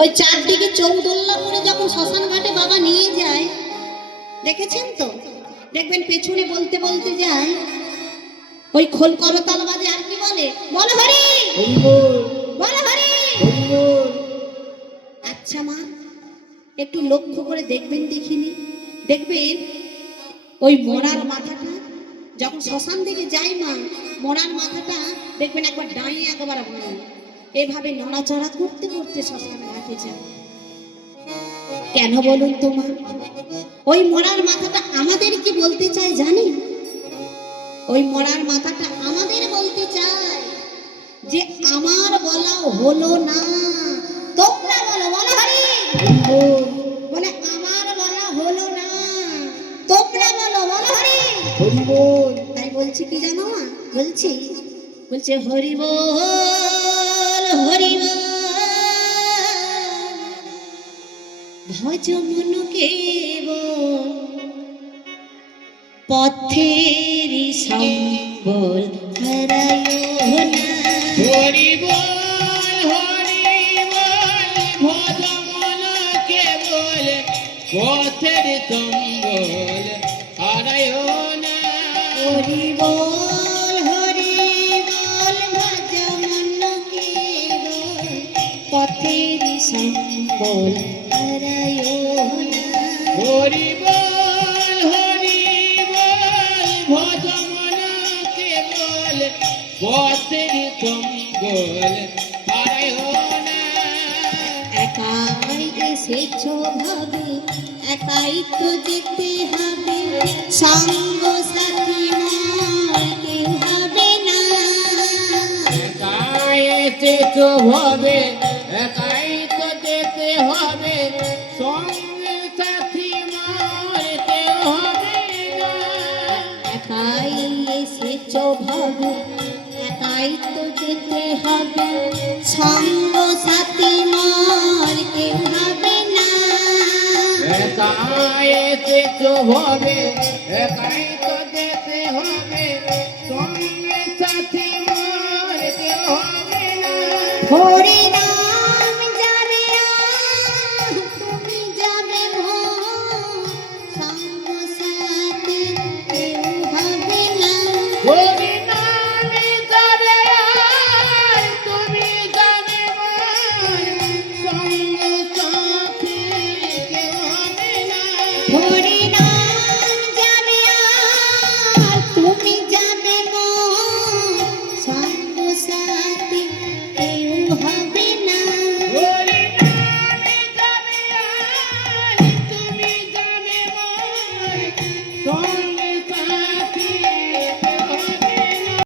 ওই চারদিকে চৌদোল্লা করে যখন শ্মশান ঘাটে বাবা নিয়ে যায়, দেখেছেন তো? দেখবেন পেছনে বলতে বলতে যায়, ওই খোল করতাল বাজে, আর কি বলে? বলো হরি বলো হরি। আচ্ছা মা, একটু লক্ষ্য করে দেখবেন, দেখিনি দেখবেন ওই মরার মাথাটা যখন শ্মশান দিকে যায় মা, মরার মাথাটা দেখবেন একবার ডাইয়ে একবার বাঁয়ে এভাবে নড়াচড়া করতে করতে শ্মশান ঘাটে যায়। কেন বলুন তো মা? ওই মরার মাথাটা আমাদের কি বলতে চায় জানি? ওই মরার মাথাটা আমাদের বলতে চায় যে আমার বলা হলো না, তোমরা বলো, বলো হরি বলে, আমার বলা হলো না, তোমরা বলো, বলো হরি। তাই বলছি কি জানো মা? বলছে হরি বল হরি বল, ভজ মন কেবল, পথের সম্বল হারায়ো না। হরি বল ভজ মন কেবল, পথের সম্বল হারায়ো না। হরি বল ভজ মন কেবল, পথের সম্বল হারায়ো না। হরি বল ভজ মন কেবল, পথের সম্বল হারায়ো না। একাই এসেছ ভাবে, একাই তো যেতে হবে, সঙ্গ সাথী মোর কেউ হবে না। একাই এসেছো ভাবে, একাই তো যেতে হবে, সঙ্গে সাথী মোর কেউ হবে না। একাই এসেছ ভাবে, একাই তো যেতে হবে, সঙ্গ সাথী মোর কেউ হবে না। একাই এসেছো ভাবে, একাই তো যেতে হবে, সঙ্গে সাথী মোর কেউ হবে না। হরি নাম যাবে আজ, তুমি যাবে মোর, সঙ্গ সাথী কেউ হবে না। হরি নামে যাবে আর, তুমি যাবে মোর, সঙ্গে সাথী কেউ হবে না। হরি নাম যাবে আর, তুমি যাবে মোর, সঙ্গ সাথী কেউ হবে না। হরি নামে যাবে আর, তুমি যাবে মোর,